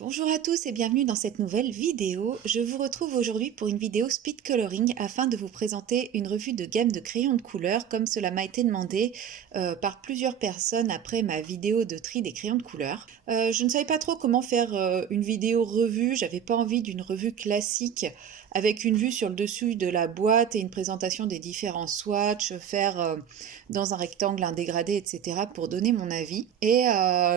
Bonjour à tous et bienvenue dans cette nouvelle vidéo. Je vous retrouve aujourd'hui pour une vidéo speed coloring afin de vous présenter une revue de gamme de crayons de couleur comme cela m'a été demandé par plusieurs personnes après ma vidéo de tri des crayons de couleur. Je ne savais pas trop comment faire une vidéo revue, j'avais pas envie d'une revue classique avec une vue sur le dessus de la boîte et une présentation des différents swatchs, faire dans un rectangle, un dégradé, etc. pour donner mon avis. Et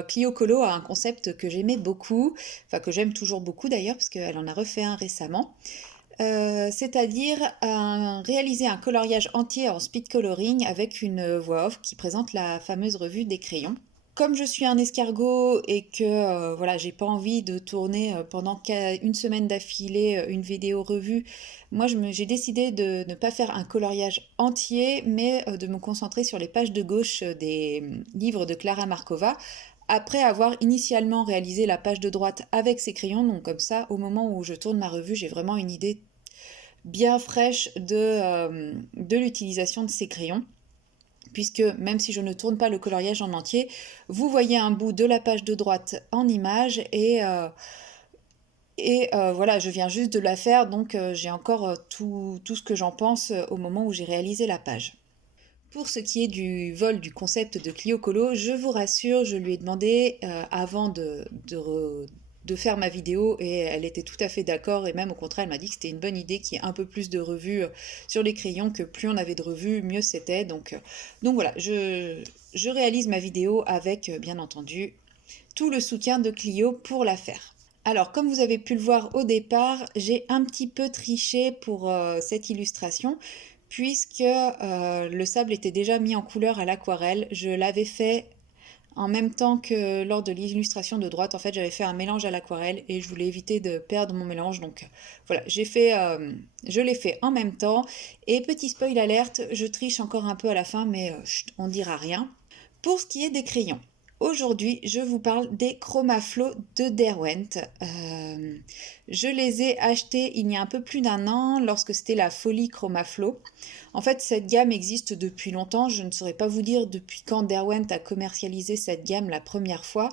Clio Colo a un concept que j'aimais beaucoup, enfin que j'aime toujours beaucoup d'ailleurs, parce qu'elle en a refait un récemment. C'est-à-dire réaliser un coloriage entier en speed coloring avec une voix off qui présente la fameuse revue des crayons. Comme je suis un escargot et que voilà, j'ai pas envie de tourner pendant une semaine d'affilée une vidéo revue, moi j'ai décidé de ne pas faire un coloriage entier, mais de me concentrer sur les pages de gauche des livres de Clara Markova, après avoir initialement réalisé la page de droite avec ses crayons. Donc comme ça, au moment où je tourne ma revue, j'ai vraiment une idée bien fraîche de l'utilisation de ces crayons, puisque même si je ne tourne pas le coloriage en entier, vous voyez un bout de la page de droite en image et voilà, je viens juste de la faire, donc j'ai encore tout ce que j'en pense au moment où j'ai réalisé la page. Pour ce qui est du vol du concept de Clio Colo, je vous rassure, je lui ai demandé avant de faire ma vidéo et elle était tout à fait d'accord et même au contraire elle m'a dit que c'était une bonne idée qu'il y ait un peu plus de revues sur les crayons, que plus on avait de revues, mieux c'était. Donc voilà, je réalise ma vidéo avec bien entendu tout le soutien de Clio pour la faire. Alors, comme vous avez pu le voir au départ, j'ai un petit peu triché pour cette illustration, puisque le sable était déjà mis en couleur à l'aquarelle. Je l'avais fait en même temps que lors de l'illustration de droite. En fait, j'avais fait un mélange à l'aquarelle et je voulais éviter de perdre mon mélange. Donc voilà, je l'ai fait en même temps. Et petit spoil alerte, je triche encore un peu à la fin, mais chut, on dira rien. Pour ce qui est des crayons, aujourd'hui je vous parle des Chromaflow de Derwent. Je les ai achetés il y a un peu plus d'un an lorsque c'était la folie Chromaflow. En fait, cette gamme existe depuis longtemps. Je ne saurais pas vous dire depuis quand Derwent a commercialisé cette gamme la première fois,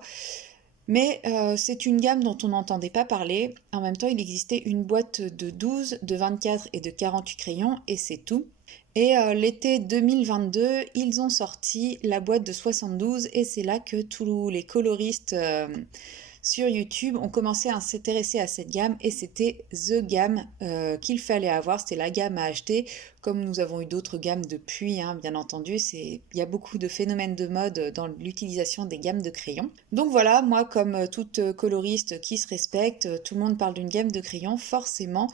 mais c'est une gamme dont on n'entendait pas parler. En même temps, il existait une boîte de 12, de 24 et de 48 crayons, et c'est tout. Et l'été 2022, ils ont sorti la boîte de 72, et c'est là que tous les coloristes sur YouTube ont commencé à s'intéresser à cette gamme, et c'était the gamme qu'il fallait avoir, c'était la gamme à acheter. Comme nous avons eu d'autres gammes depuis, hein, bien entendu, il y a beaucoup de phénomènes de mode dans l'utilisation des gammes de crayons. Donc voilà, moi comme toute coloriste qui se respecte, tout le monde parle d'une gamme de crayons, forcément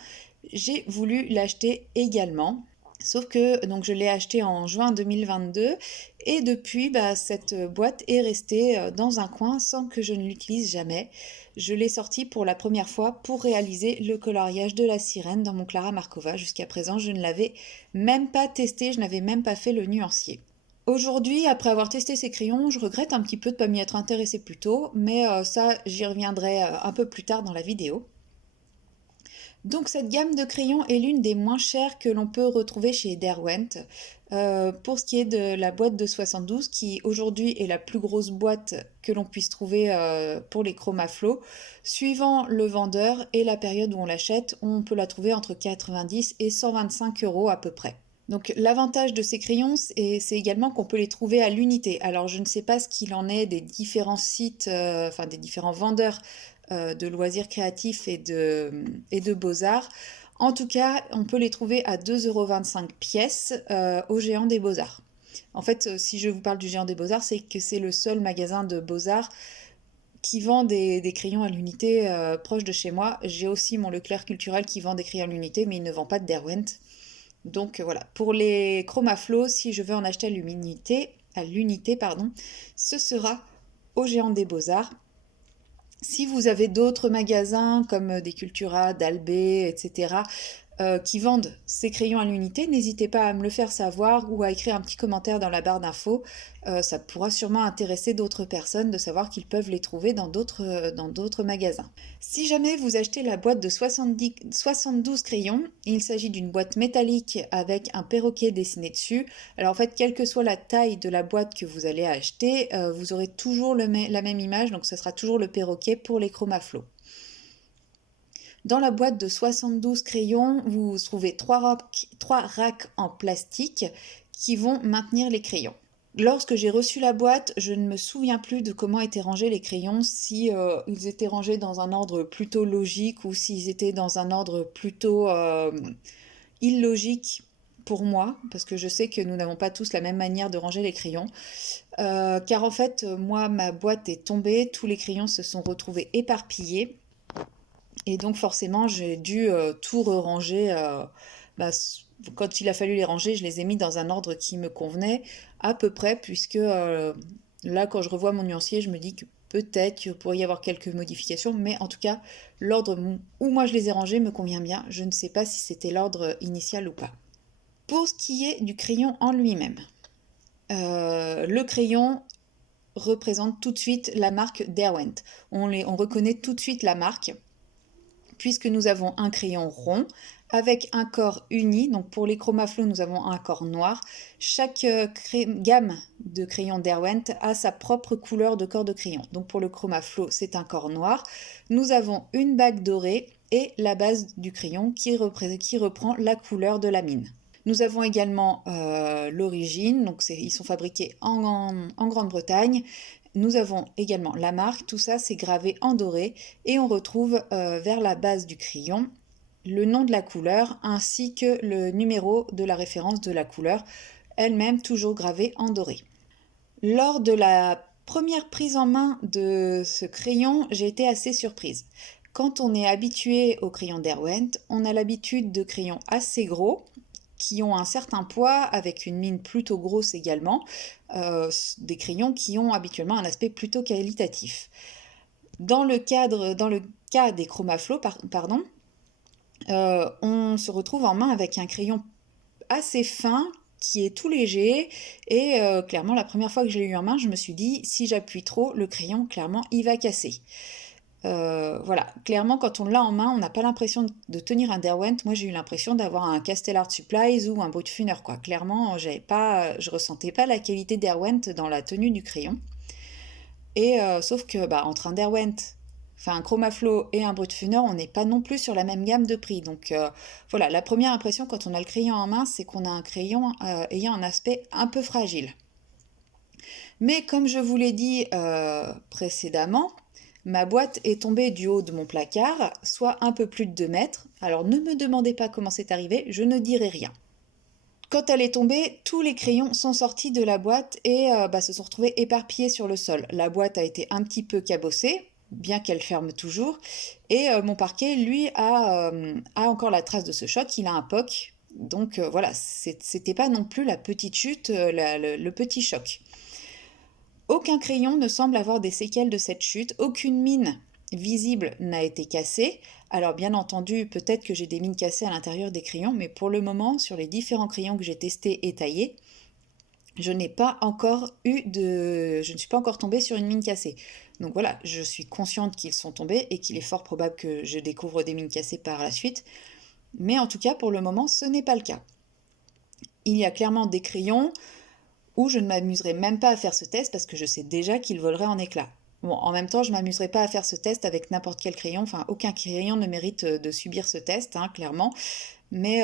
j'ai voulu l'acheter également. Sauf que donc je l'ai acheté en juin 2022 et depuis cette boîte est restée dans un coin sans que je ne l'utilise jamais. Je l'ai sortie pour la première fois pour réaliser le coloriage de la sirène dans mon Clara Markova. Jusqu'à présent, je ne l'avais même pas testé, je n'avais même pas fait le nuancier. Aujourd'hui, après avoir testé ces crayons, je regrette un petit peu de ne pas m'y être intéressée plus tôt, mais ça, j'y reviendrai un peu plus tard dans la vidéo. Donc cette gamme de crayons est l'une des moins chères que l'on peut retrouver chez Derwent. Pour ce qui est de la boîte de 72, qui aujourd'hui est la plus grosse boîte que l'on puisse trouver pour les Chromaflow, suivant le vendeur et la période où on l'achète, on peut la trouver entre 90 et 125 euros à peu près. Donc l'avantage de ces crayons, c'est également qu'on peut les trouver à l'unité. Alors je ne sais pas ce qu'il en est des différents sites, enfin des différents vendeurs de loisirs créatifs et de beaux-arts. En tout cas, on peut les trouver à 2,25 € pièce au Géant des Beaux-Arts. En fait, si je vous parle du Géant des Beaux-Arts, c'est que c'est le seul magasin de beaux-arts qui vend des crayons à l'unité proche de chez moi. J'ai aussi mon Leclerc culturel qui vend des crayons à l'unité, mais il ne vend pas de Derwent. Donc voilà, pour les Chromaflow, si je veux en acheter à l'unité, pardon, ce sera au Géant des Beaux-Arts. Si vous avez d'autres magasins comme des Cultura, d'Albé, etc., qui vendent ces crayons à l'unité, n'hésitez pas à me le faire savoir ou à écrire un petit commentaire dans la barre d'infos. Ça pourra sûrement intéresser d'autres personnes de savoir qu'ils peuvent les trouver dans d'autres magasins. Si jamais vous achetez la boîte de 72 crayons, il s'agit d'une boîte métallique avec un perroquet dessiné dessus. Alors en fait, quelle que soit la taille de la boîte que vous allez acheter, vous aurez toujours la même image, donc ce sera toujours le perroquet pour les Chromaflow. Dans la boîte de 72 crayons, vous trouvez 3 racks en plastique qui vont maintenir les crayons. Lorsque j'ai reçu la boîte, je ne me souviens plus de comment étaient rangés les crayons, si ils étaient rangés dans un ordre plutôt logique ou s'ils étaient dans un ordre plutôt illogique pour moi, parce que je sais que nous n'avons pas tous la même manière de ranger les crayons. Car en fait, moi, ma boîte est tombée, tous les crayons se sont retrouvés éparpillés. Et donc forcément, j'ai dû tout re-ranger. Quand il a fallu les ranger, je les ai mis dans un ordre qui me convenait à peu près, puisque là, quand je revois mon nuancier, je me dis que peut-être qu'il pourrait y avoir quelques modifications, mais en tout cas, l'ordre où moi je les ai rangés me convient bien. Je ne sais pas si c'était l'ordre initial ou pas. Pour ce qui est du crayon en lui-même, le crayon représente tout de suite la marque Derwent. On reconnaît tout de suite la marque, puisque nous avons un crayon rond avec un corps uni. Donc pour les Chromaflow, nous avons un corps noir. Chaque gamme de crayons Derwent a sa propre couleur de corps de crayon. Donc pour le Chromaflow, c'est un corps noir. Nous avons une bague dorée et la base du crayon qui reprend la couleur de la mine. Nous avons également l'origine, donc ils sont fabriqués en Grande-Bretagne. Nous avons également la marque, tout ça c'est gravé en doré et on retrouve vers la base du crayon le nom de la couleur ainsi que le numéro de la référence de la couleur, elle-même toujours gravée en doré. Lors de la première prise en main de ce crayon, j'ai été assez surprise. Quand on est habitué au crayon Derwent, on a l'habitude de crayons assez gros, qui ont un certain poids, avec une mine plutôt grosse également, des crayons qui ont habituellement un aspect plutôt qualitatif. Dans le cas des Chromaflow, on se retrouve en main avec un crayon assez fin, qui est tout léger, et clairement la première fois que je l'ai eu en main, je me suis dit, si j'appuie trop, le crayon, clairement, il va casser. Voilà, clairement quand on l'a en main, on n'a pas l'impression de tenir un Derwent. Moi j'ai eu l'impression d'avoir un Castell Art Supplies ou un Brutfuner quoi. Clairement, je ressentais pas la qualité Derwent dans la tenue du crayon. Et sauf que entre un Derwent, enfin un Chromaflow et un Brutfuner, on n'est pas non plus sur la même gamme de prix. Donc voilà, la première impression quand on a le crayon en main, c'est qu'on a un crayon ayant un aspect un peu fragile. Mais comme je vous l'ai dit précédemment, ma boîte est tombée du haut de mon placard, soit un peu plus de 2 mètres. Alors ne me demandez pas comment c'est arrivé, je ne dirai rien. Quand elle est tombée, tous les crayons sont sortis de la boîte et se sont retrouvés éparpillés sur le sol. La boîte a été un petit peu cabossée, bien qu'elle ferme toujours. Et mon parquet, lui, a encore la trace de ce choc, il a un POC. Donc voilà, c'était pas non plus la petite chute, le petit choc. Aucun crayon ne semble avoir des séquelles de cette chute, aucune mine visible n'a été cassée. Alors bien entendu, peut-être que j'ai des mines cassées à l'intérieur des crayons, mais pour le moment, sur les différents crayons que j'ai testés et taillés, je ne suis pas encore tombée sur une mine cassée. Donc voilà, je suis consciente qu'ils sont tombés et qu'il est fort probable que je découvre des mines cassées par la suite. Mais en tout cas, pour le moment, ce n'est pas le cas. Il y a clairement des crayons où je ne m'amuserai même pas à faire ce test parce que je sais déjà qu'il volerait en éclats. Bon, en même temps, je ne m'amuserai pas à faire ce test avec n'importe quel crayon. Enfin, aucun crayon ne mérite de subir ce test, hein, clairement. Mais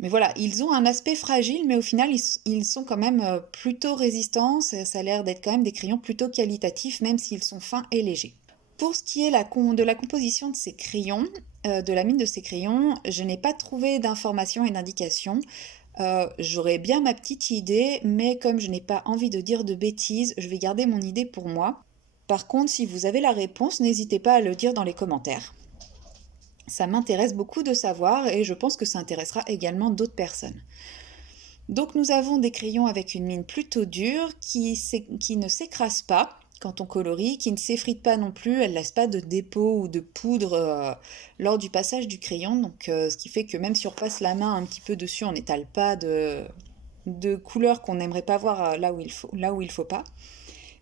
voilà, ils ont un aspect fragile, mais au final, ils sont quand même plutôt résistants. Ça a l'air d'être quand même des crayons plutôt qualitatifs, même s'ils sont fins et légers. Pour ce qui est de la composition de ces crayons, de la mine de ces crayons, je n'ai pas trouvé d'informations et d'indications. J'aurais bien ma petite idée, mais comme je n'ai pas envie de dire de bêtises, je vais garder mon idée pour moi. Par contre, si vous avez la réponse, n'hésitez pas à le dire dans les commentaires. Ça m'intéresse beaucoup de savoir et je pense que ça intéressera également d'autres personnes. Donc nous avons des crayons avec une mine plutôt dure qui ne s'écrase pas, quand on colorie, qui ne s'effrite pas non plus, elle laisse pas de dépôt ou de poudre lors du passage du crayon, donc ce qui fait que même si on passe la main un petit peu dessus, on n'étale pas de couleurs qu'on n'aimerait pas voir là où il faut pas.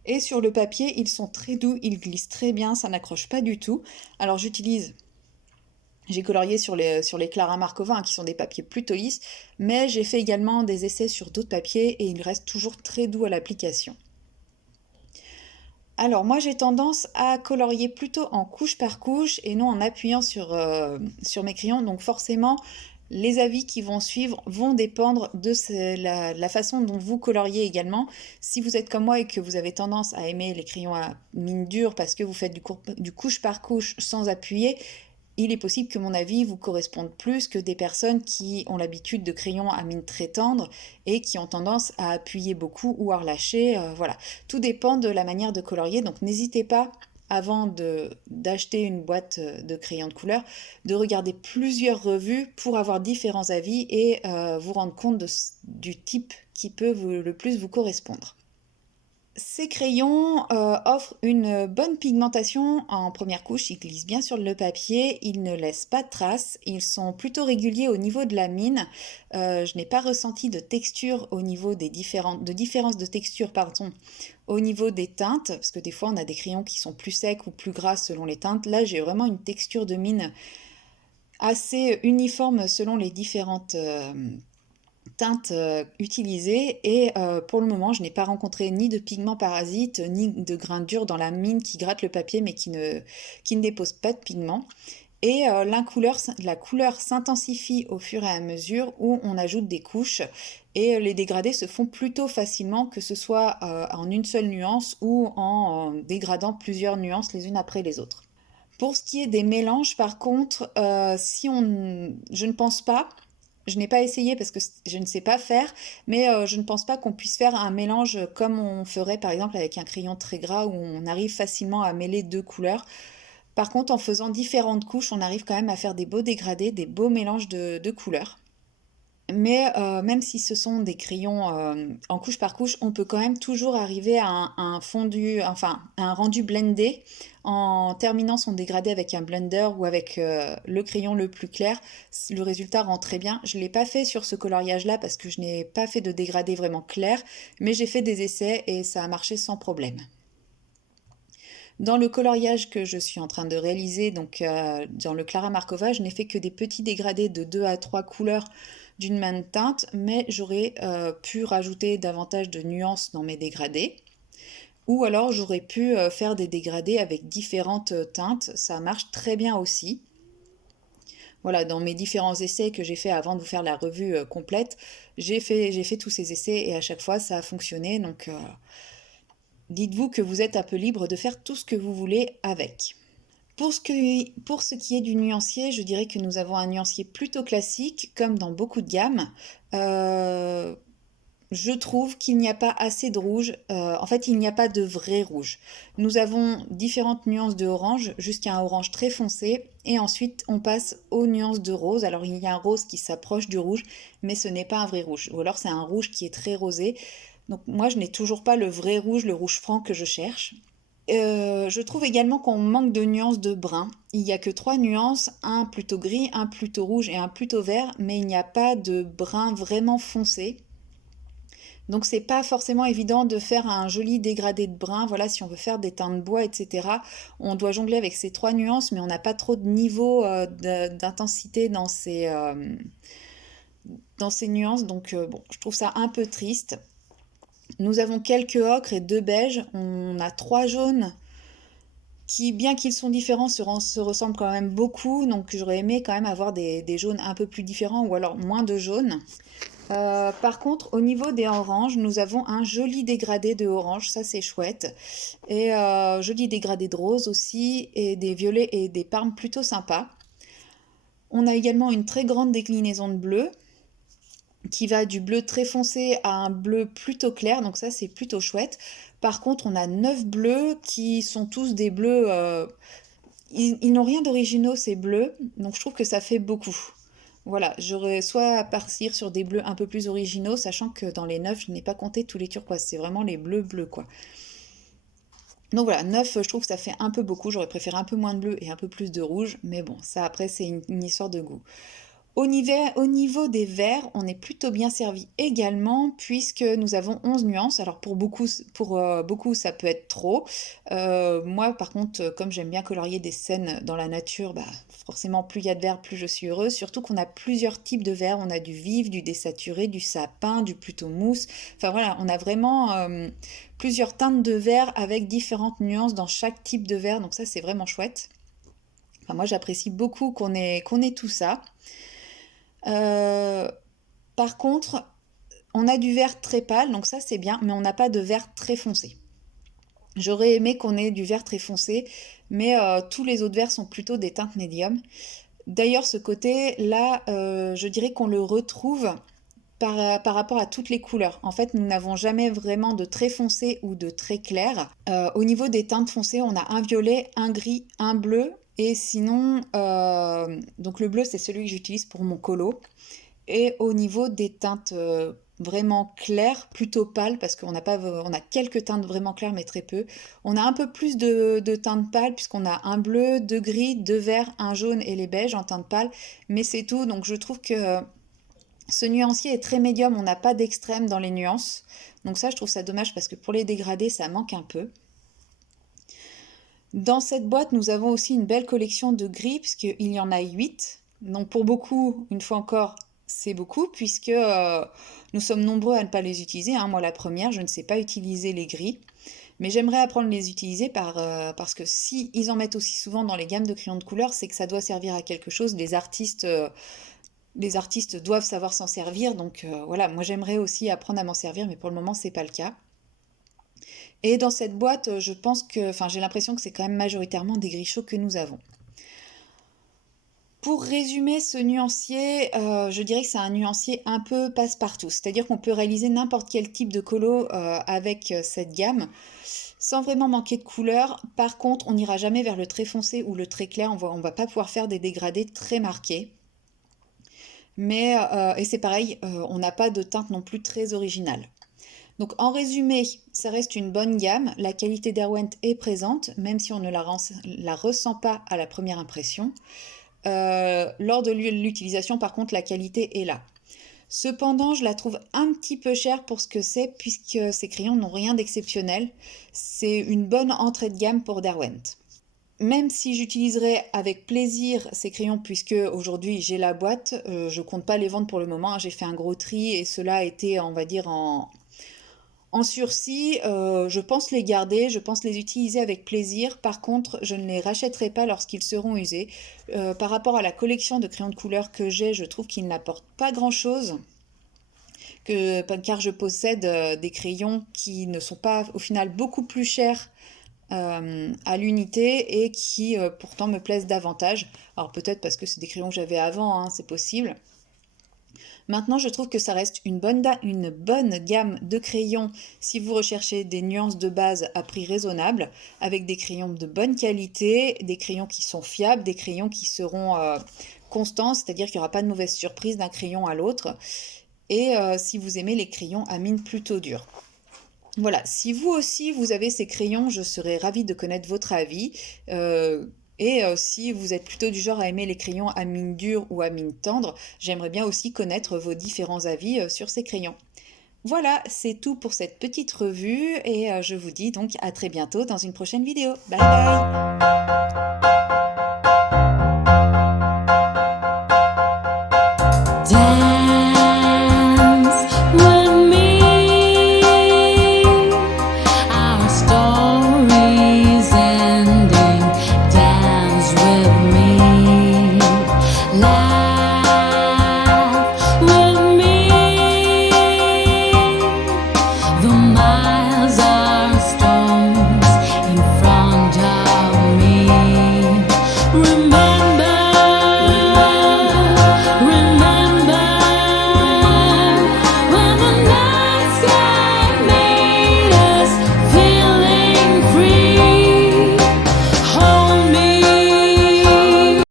Et sur le papier, ils sont très doux, ils glissent très bien, ça n'accroche pas du tout. Alors j'ai colorié sur les Clara Markova, hein, qui sont des papiers plutôt lisses, mais j'ai fait également des essais sur d'autres papiers et ils restent toujours très doux à l'application. Alors moi j'ai tendance à colorier plutôt en couche par couche et non en appuyant sur mes crayons, donc forcément les avis qui vont suivre vont dépendre de la façon dont vous coloriez également. Si vous êtes comme moi et que vous avez tendance à aimer les crayons à mine dure parce que vous faites du couche par couche sans appuyer, il est possible que mon avis vous corresponde plus que des personnes qui ont l'habitude de crayons à mine très tendre et qui ont tendance à appuyer beaucoup ou à relâcher. Voilà, tout dépend de la manière de colorier. Donc n'hésitez pas, avant d'acheter une boîte de crayons de couleur, de regarder plusieurs revues pour avoir différents avis et vous rendre compte du type qui peut le plus vous correspondre. Ces crayons offrent une bonne pigmentation en première couche, ils glissent bien sur le papier, ils ne laissent pas de traces, ils sont plutôt réguliers au niveau de la mine. Je n'ai pas ressenti de texture au niveau de différence de texture, pardon, au niveau des teintes, parce que des fois on a des crayons qui sont plus secs ou plus gras selon les teintes. Là j'ai vraiment une texture de mine assez uniforme selon les différentes teintes utilisées et pour le moment je n'ai pas rencontré ni de pigments parasites ni de grains durs dans la mine qui grattent le papier mais qui ne déposent pas de pigments. Et la couleur s'intensifie au fur et à mesure où on ajoute des couches et les dégradés se font plutôt facilement, que ce soit en une seule nuance ou en dégradant plusieurs nuances les unes après les autres. Pour ce qui est des mélanges, par contre, je ne pense pas, je n'ai pas essayé parce que je ne sais pas faire, mais je ne pense pas qu'on puisse faire un mélange comme on ferait par exemple avec un crayon très gras où on arrive facilement à mêler deux couleurs. Par contre, en faisant différentes couches, on arrive quand même à faire des beaux dégradés, des beaux mélanges de couleurs. Mais même si ce sont des crayons en couche par couche, on peut quand même toujours arriver à un fondu, enfin à un rendu blendé en terminant son dégradé avec un blender ou avec le crayon le plus clair. Le résultat rend très bien. Je ne l'ai pas fait sur ce coloriage-là parce que je n'ai pas fait de dégradé vraiment clair, mais j'ai fait des essais et ça a marché sans problème. Dans le coloriage que je suis en train de réaliser, donc dans le Clara Markova, je n'ai fait que des petits dégradés de 2 à 3 couleurs d'une même teinte, mais j'aurais pu rajouter davantage de nuances dans mes dégradés. Ou alors j'aurais pu faire des dégradés avec différentes teintes, ça marche très bien aussi. Voilà, dans mes différents essais que j'ai fait avant de vous faire la revue complète, j'ai fait tous ces essais et à chaque fois ça a fonctionné, donc dites-vous que vous êtes un peu libre de faire tout ce que vous voulez avec. Pour ce qui est du nuancier, je dirais que nous avons un nuancier plutôt classique, comme dans beaucoup de gammes. Euh, je trouve qu'il n'y a pas assez de rouge. En fait, il n'y a pas de vrai rouge. Nous avons différentes nuances de orange jusqu'à un orange très foncé. Et ensuite, on passe aux nuances de rose. Alors, il y a un rose qui s'approche du rouge, mais ce n'est pas un vrai rouge. Ou alors, c'est un rouge qui est très rosé. Donc, moi, je n'ai toujours pas le vrai rouge, le rouge franc que je cherche. Je trouve également qu'on manque de nuances de brun. Il n'y a que trois nuances, un plutôt gris, un plutôt rouge et un plutôt vert, mais il n'y a pas de brun vraiment foncé. Donc c'est pas forcément évident de faire un joli dégradé de brun. Voilà, si on veut faire des teintes de bois, etc., on doit jongler avec ces trois nuances, mais on n'a pas trop de niveau d'intensité dans ces nuances. Donc bon, je trouve ça un peu triste. Nous avons quelques ocres et deux beiges. On a trois jaunes qui, bien qu'ils sont différents, se ressemblent quand même beaucoup. Donc j'aurais aimé quand même avoir des jaunes un peu plus différents ou alors moins de jaunes. Par contre, au niveau des oranges, nous avons un joli dégradé de orange, ça c'est chouette. Et joli dégradé de rose aussi, et des violets et des parmes plutôt sympas. On a également une très grande déclinaison de bleu, qui va du bleu très foncé à un bleu plutôt clair, donc ça c'est plutôt chouette. Par contre, on a 9 bleus qui sont tous des bleus... ils n'ont rien d'originaux ces bleus, donc je trouve que ça fait beaucoup. Voilà, j'aurais soit à partir sur des bleus un peu plus originaux, sachant que dans les 9, je n'ai pas compté tous les turquoises, c'est vraiment les bleus bleus quoi. Donc voilà, 9, je trouve que ça fait un peu beaucoup. J'aurais préféré un peu moins de bleu et un peu plus de rouge. Mais bon, ça après, c'est une histoire de goût. Au niveau des verts, on est plutôt bien servi également puisque nous avons 11 nuances. Alors beaucoup, ça peut être trop. Moi, par contre, comme j'aime bien colorier des scènes dans la nature, bah, forcément, plus il y a de vert, plus je suis heureuse. Surtout qu'on a plusieurs types de verts. On a du vif, du désaturé, du sapin, du plutôt mousse. Enfin voilà, on a vraiment plusieurs teintes de vert avec différentes nuances dans chaque type de vert. Donc ça, c'est vraiment chouette. Enfin, moi, j'apprécie beaucoup qu'on ait tout ça. Euh, Par contre, on a du vert très pâle, donc ça c'est bien, mais on n'a pas de vert très foncé. J'aurais aimé qu'on ait du vert très foncé, mais tous les autres verts sont plutôt des teintes médium. D'ailleurs, ce côté-là, je dirais qu'on le retrouve par rapport à toutes les couleurs. En fait, nous n'avons jamais vraiment de très foncé ou de très clair. Au niveau des teintes foncées, on a un violet, un gris, un bleu. Et sinon, donc le bleu, c'est celui que j'utilise pour mon colo. Et au niveau des teintes vraiment claires, plutôt pâles, parce qu'on on a quelques teintes vraiment claires, mais très peu. On a un peu plus de teintes pâles, puisqu'on a un bleu, deux gris, deux verts, un jaune et les beiges en teintes pâles. Mais c'est tout, donc je trouve que ce nuancier est très médium, on n'a pas d'extrême dans les nuances. Donc ça, je trouve ça dommage, parce que pour les dégradés, ça manque un peu. Dans cette boîte, nous avons aussi une belle collection de gris, puisqu'il y en a 8. Donc pour beaucoup, une fois encore, c'est beaucoup, puisque nous sommes nombreux à ne pas les utiliser. Hein. Moi, la première, je ne sais pas utiliser les gris. Mais j'aimerais apprendre à les utiliser parce que si ils en mettent aussi souvent dans les gammes de crayons de couleur, c'est que ça doit servir à quelque chose. Les artistes doivent savoir s'en servir. Donc voilà, moi j'aimerais aussi apprendre à m'en servir, mais pour le moment, c'est pas le cas. Et dans cette boîte, je pense que, enfin, j'ai l'impression que c'est quand même majoritairement des gris chauds que nous avons. Pour résumer ce nuancier, je dirais que c'est un nuancier un peu passe-partout. C'est-à-dire qu'on peut réaliser n'importe quel type de colo avec cette gamme, sans vraiment manquer de couleurs. Par contre, on n'ira jamais vers le très foncé ou le très clair. On va pas pouvoir faire des dégradés très marqués. Mais, et c'est pareil, on n'a pas de teinte non plus très originale. Donc en résumé, ça reste une bonne gamme, la qualité Derwent est présente, même si on ne la ressent pas à la première impression. Lors de l'utilisation, par contre, la qualité est là. Cependant, je la trouve un petit peu chère pour ce que c'est, puisque ces crayons n'ont rien d'exceptionnel. C'est une bonne entrée de gamme pour Derwent. Même si j'utiliserai avec plaisir ces crayons, puisque aujourd'hui j'ai la boîte, je compte pas les vendre pour le moment, hein. J'ai fait un gros tri et cela a été, on va dire, en sursis, je pense les garder, je pense les utiliser avec plaisir. Par contre, je ne les rachèterai pas lorsqu'ils seront usés. Par rapport à la collection de crayons de couleur que j'ai, je trouve qu'ils n'apportent pas grand-chose. Car je possède des crayons qui ne sont pas au final beaucoup plus chers à l'unité et qui pourtant me plaisent davantage. Alors peut-être parce que c'est des crayons que j'avais avant, hein, c'est possible. Maintenant, je trouve que ça reste une bonne gamme de crayons si vous recherchez des nuances de base à prix raisonnable, avec des crayons de bonne qualité, des crayons qui sont fiables, des crayons qui seront constants, c'est-à-dire qu'il n'y aura pas de mauvaise surprise d'un crayon à l'autre, et si vous aimez les crayons à mine plutôt dure. Voilà, si vous aussi vous avez ces crayons, je serais ravie de connaître votre avis. Et si vous êtes plutôt du genre à aimer les crayons à mine dure ou à mine tendre, j'aimerais bien aussi connaître vos différents avis sur ces crayons. Voilà, c'est tout pour cette petite revue et je vous dis donc à très bientôt dans une prochaine vidéo. Bye bye! Remember